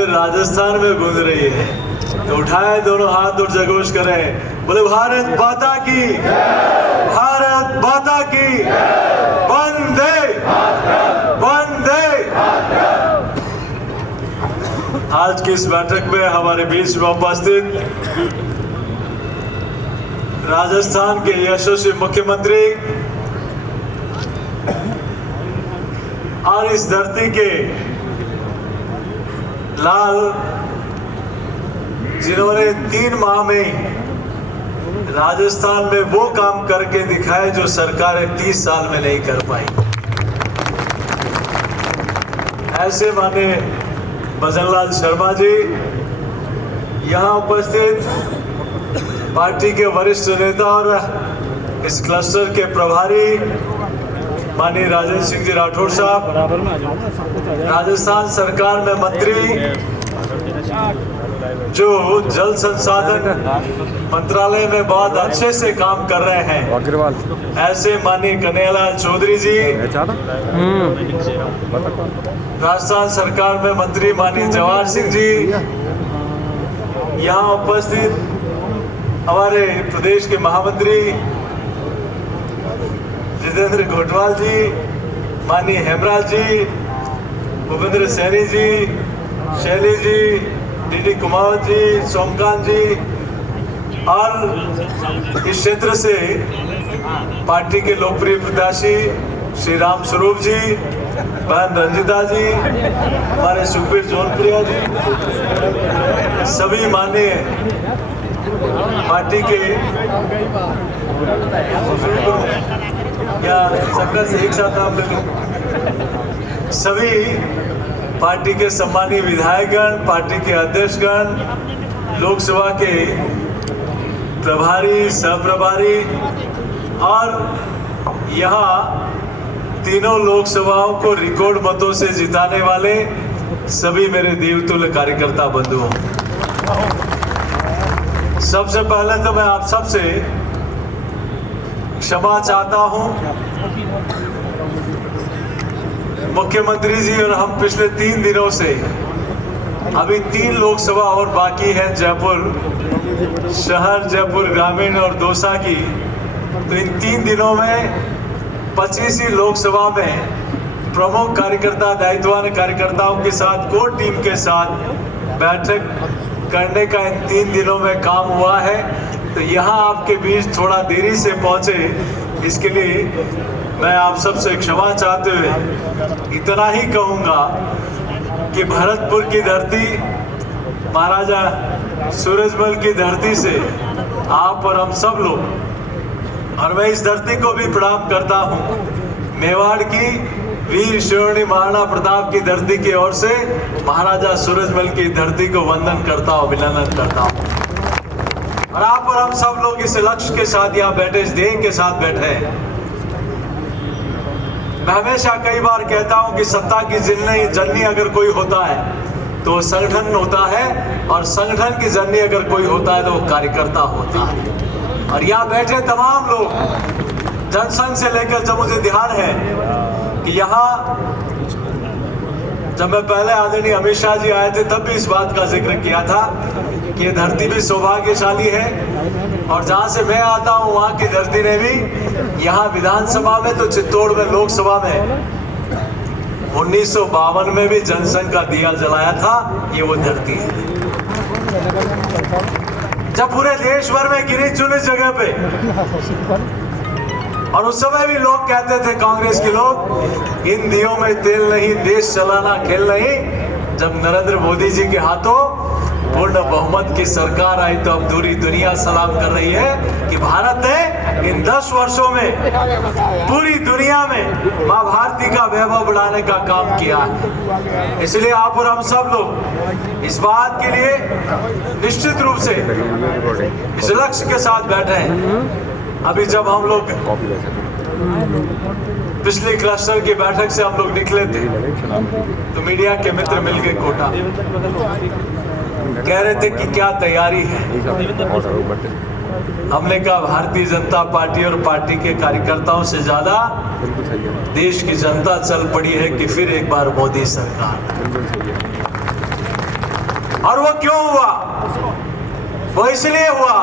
पूरे राजस्थान में गूंज रही है। तो उठाए दोनों हाथ और जयघोष करें, बोले भारत माता की, भारत माता की, वंदे वंदे। आज की इस बैठक में हमारे बीच में उपस्थित राजस्थान के यशस्वी मुख्यमंत्री और इस धरती के लाल, जिन्होंने 3 माह में राजस्थान में वो काम करके दिखाए जो सरकारें 30 साल में नहीं कर पाई, ऐसे माननीय भजनलाल शर्मा जी, यहाँ उपस्थित पार्टी के वरिष्ठ नेता और इस क्लस्टर के प्रभारी माननीय राजेंद्र सिंह जी राठौर साहब, राजस्थान सरकार में मंत्री जो जल संसाधन मंत्रालय में बहुत अच्छे से काम कर रहे हैं, ऐसे माननीय कन्हैयालाल चौधरी जी, राजस्थान सरकार में मंत्री माननीय जवाहर सिंह जी, यहाँ उपस्थित हमारे प्रदेश के महामंत्री जितेंद्र घोटवाल जी, माननीय हेमराज जी, भूपेंद्र सैनी जी, शैली जी, डीडी कुमावत जी, सोमकांत जी, और इस क्षेत्र से पार्टी के लोकप्रिय प्रत्याशी श्री राम स्वरूप जी, बहन रंजिता जी, हमारे सुखबीर जौनप्रिया जी, सभी माननीय पार्टी के क्या सबका से एक साथ नाम ले लूं, सभी पार्टी के सम्मानीय विधायकगण, पार्टी के अध्यक्षगण, लोकसभा के प्रभारी, सहप्रभारी और यहाँ तीनों लोकसभाओं को रिकॉर्ड मतों से जिताने वाले सभी मेरे देवतुल्य कार्यकर्ता बंधुओं, सबसे पहले तो मैं आप सबसे क्षमा चाहता हूं। मुख्यमंत्री जी और हम पिछले 3 दिनों से, अभी 3 लोकसभा और बाकी है, जयपुर शहर, जयपुर ग्रामीण और दौसा की, तो इन 3 दिनों में 25 लोकसभा में प्रमुख कार्यकर्ता, दायित्ववान कार्यकर्ताओं के साथ, कोर टीम के साथ बैठक करने का इन 3 दिनों में काम हुआ है। तो यहाँ आपके बीच थोड़ा देरी से पहुँचे, इसके लिए मैं आप सबसे क्षमा चाहते हुए इतना ही कहूँगा कि भरतपुर की धरती, महाराजा सूरजमल की धरती से आप और हम सब लोग, और मैं इस धरती को भी प्रणाम करता हूँ, मेवाड़ की वीर शिरोमणि महाराणा प्रताप की धरती की ओर से महाराजा सूरजमल की धरती को वंदन करता हूँ, अभिनंदन करता हूँ। और आप और हम सब लोग इस लक्ष्य के साथ यहाँ बैठे, इस ध्येय के साथ बैठे हैं। मैं हमेशा कई बार कहता हूँ कि सत्ता की जननी अगर कोई होता है तो संगठन होता है, और संगठन की जननी अगर कोई होता है तो वो कार्यकर्ता होता है। और यहाँ बैठे तमाम लोग, जनसंघ से लेकर, जब मुझे ध्यान है कि यहाँ जब मैं पहले आदरणीय अमित शाह जी आए थे तब भी इस बात का जिक्र किया था कि ये धरती भी सौभाग्यशाली है, और जहाँ से मैं आता हूँ वहाँ की धरती ने भी, यहाँ विधानसभा में तो चित्तौड़ में लोकसभा में 1952 में भी जनसंघ का दिया जलाया था। ये वो धरती है जब पूरे देश भर में गिनी चुनी जगह पे, और उस समय भी लोग कहते थे, कांग्रेस के लोग, इन दियों में तेल नहीं, देश चलाना खेल नहीं। जब नरेंद्र मोदी जी के हाथों पूर्ण बहुमत की सरकार आई तो अब पूरी दुनिया सलाम कर रही है कि भारत ने इन 10 वर्षों में पूरी दुनिया में मां भारती का वैभव बढ़ाने का काम किया है। इसलिए आप और हम सब लोग इस बात के लिए निश्चित रूप से इस लक्ष्य के साथ बैठे हैं। अभी जब हम लोग पिछले क्लस्टर की बैठक से हम लोग निकले थे तो मीडिया के मित्र मिलके कोटा कह रहे थे कि क्या तैयारी है। हमने कहा भारतीय जनता पार्टी और पार्टी के कार्यकर्ताओं से ज्यादा देश की जनता चल पड़ी है कि फिर एक बार मोदी सरकार। और वो क्यों हुआ? वो इसलिए हुआ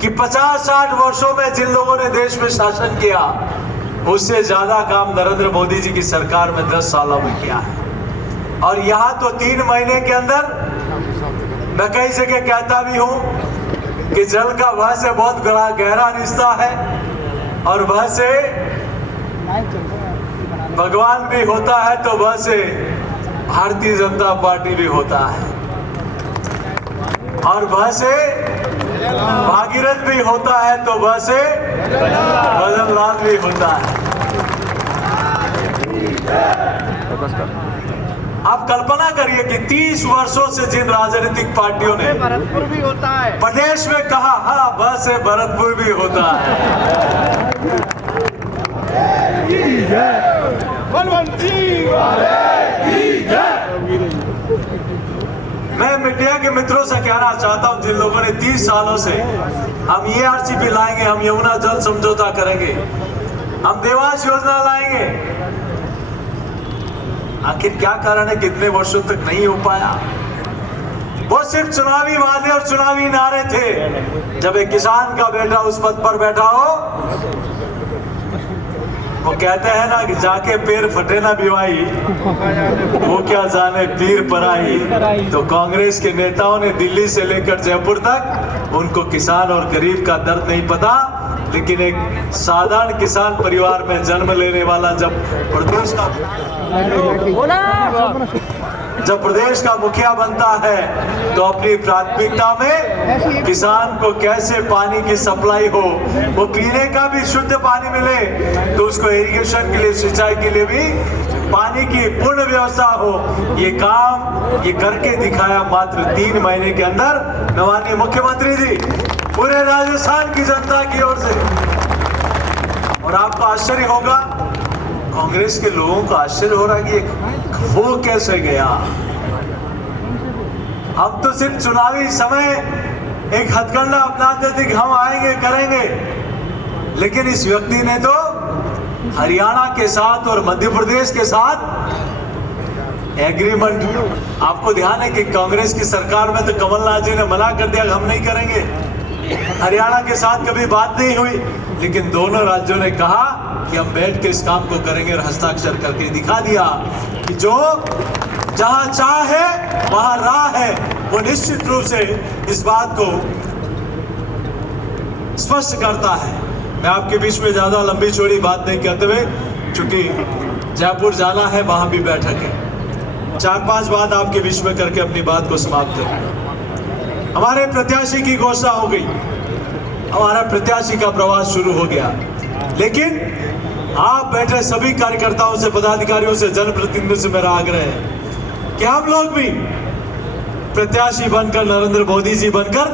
कि 50-60 वर्षों में जिन लोगों ने देश में शासन किया उससे ज्यादा काम नरेंद्र मोदी जी की सरकार में 10 सालों में किया है। और यहाँ तो 3 महीने के अंदर मैं कई जगह कहता भी हूं कि जल का वह से बहुत गहरा रिश्ता है और वह से भगवान भी होता है तो वह से भारतीय जनता पार्टी भी होता है और वह से भागीरथ भी होता है तो वह से भजन लाल भी होता है। आप कल्पना करिए कि 30 वर्षों से जिन राजनीतिक पार्टियों ने भरतपुर भी होता है प्रदेश में कहा हाँ वह से भरतपुर भी होता है। मैं मीडिया के मित्रों से कहना चाहता हूं जिन लोगों ने 30 सालों से हम ERCP लाएंगे, हम यमुना जल समझौता करेंगे, हम देवास योजना लाएंगे, आखिर क्या कारण है कितने वर्षों तक नहीं हो पाया? वो सिर्फ चुनावी वादे और चुनावी नारे थे। जब एक किसान का बेटा उस पद पर बैठा हो, वो कहते हैं ना कि जाके पैर फटे ना भिवाई, वो क्या जाने पीर पराई। तो कांग्रेस के नेताओं ने दिल्ली से लेकर जयपुर तक उनको किसान और गरीब का दर्द नहीं पता, लेकिन एक साधारण किसान परिवार में जन्म लेने वाला जब प्रदेश का मुखिया बनता है तो अपनी प्राथमिकता में किसान को कैसे पानी की सप्लाई हो, वो पीने का भी शुद्ध पानी मिले, तो उसको इरिगेशन के लिए, सिंचाई के लिए भी पानी की पूर्ण व्यवस्था हो। ये काम ये करके दिखाया मात्र 3 महीने के अंदर माननीय मुख्यमंत्री जी पूरे राजस्थान की जनता की ओर से। और आपको आश्चर्य होगा, कांग्रेस के लोगों को आश्चर्य हो रहा है कि हो कैसे गया। हम तो सिर्फ चुनावी समय एक हथकंडा अपनाते थे कि हम आएंगे करेंगे, लेकिन इस व्यक्ति ने तो हरियाणा के साथ और मध्य प्रदेश के साथ एग्रीमेंट, आपको ध्यान है कि कांग्रेस की सरकार में तो कमलनाथ जी ने मना कर दिया, हम नहीं करेंगे। हरियाणा के साथ कभी बात नहीं हुई, लेकिन दोनों राज्यों ने कहा कि हम बैठ के इस काम को करेंगे और हस्ताक्षर करके दिखा दिया कि जो जहां चाह है वहां राह है। वो निश्चित रूप से इस बात को स्पष्ट करता है। मैं आपके बीच में ज्यादा लंबी चौड़ी बात नहीं करते हुए, चूंकि जयपुर जाना है, वहां भी बैठक है, 4-5 बात आपके बीच में करके अपनी बात को समाप्त करूंगा। हमारे प्रत्याशी की घोषणा हो गई, हमारा प्रत्याशी का प्रवास शुरू हो गया, लेकिन आप बैठे सभी कार्यकर्ताओं से, पदाधिकारियों से, जनप्रतिनिधियों से मेरा आग्रह है कि हम लोग भी प्रत्याशी बनकर, नरेंद्र मोदी जी बनकर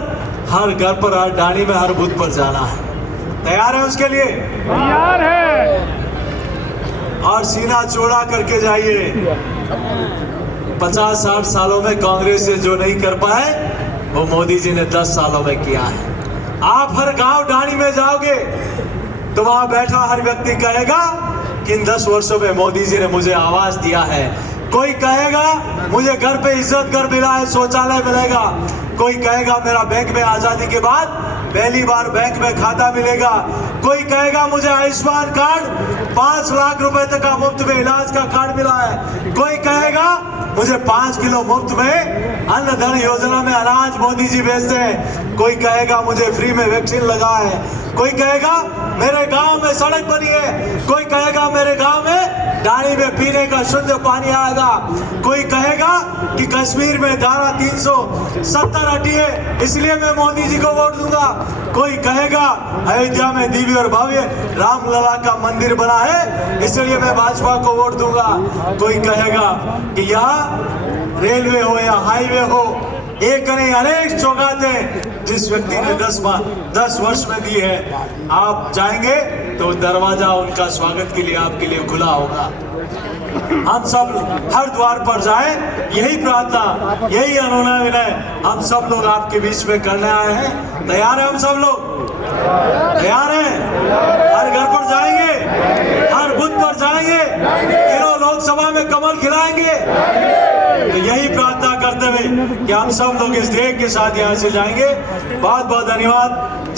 हर घर पर, हर डाणी में, हर बूथ पर जाना है। तैयार है उसके लिए? तैयार है। और सीना चौड़ा करके जाइए। 50-60 सालों में कांग्रेस से जो नहीं कर पाए वो मोदी जी ने 10 सालों में किया है। आप हर गांव डाणी में जाओगे तो वहां बैठा हर व्यक्ति कहेगा कि इन 10 वर्षों में मोदी जी ने मुझे आवाज दिया है। कोई कहेगा मुझे घर पे इज्जत घर मिला है, शौचालय मिलेगा। कोई कहेगा मेरा बैंक में आजादी के बाद पहली बार बैंक में खाता मिलेगा। कोई कहेगा मुझे आयुष्मान कार्ड 5 लाख रुपए तक का मुफ्त में इलाज का कार्ड मिला है। कोई कहेगा मुझे 5 किलो मुफ्त में अन्न धन योजना में अनाज मोदी जी भेजते हैं। कोई कहेगा मुझे फ्री में वैक्सीन लगा है। कोई कहेगा मेरे गांव में सड़क बनी है। कोई कहेगा मेरे गांव में डाणी में पीने का शुद्ध पानी आएगा। कोई कहेगा कि कश्मीर में धारा 370 हटी है, इसलिए मैं मोदी जी को वोट दूंगा। कोई कहेगा अयोध्या में दिव्य और भव्य रामलला का मंदिर बना है, इसलिए मैं भाजपा को वोट दूंगा। कोई कहेगा कि यहाँ रेलवे हो या हाईवे हो, एक नहीं अनेक सौगातें जिस व्यक्ति ने 10 वर्ष में दी है, आप जाएंगे तो दरवाजा उनका स्वागत के लिए आपके लिए खुला होगा। हम सब हर द्वार पर जाएं, यही प्रार्थना, यही अनुनय विनय हम सब लोग आपके बीच में करने आए हैं। तैयार है हम सब लोग? तैयार हैं? हर घर पर जाएंगे, हर बूथ पर जाएंगे, तीनों लोकसभा में कमल खिलाएंगे। तो यही प्रार्थना करते हुए कि हम सब लोग इस देश के साथ यहाँ से जाएंगे। बहुत बहुत धन्यवाद।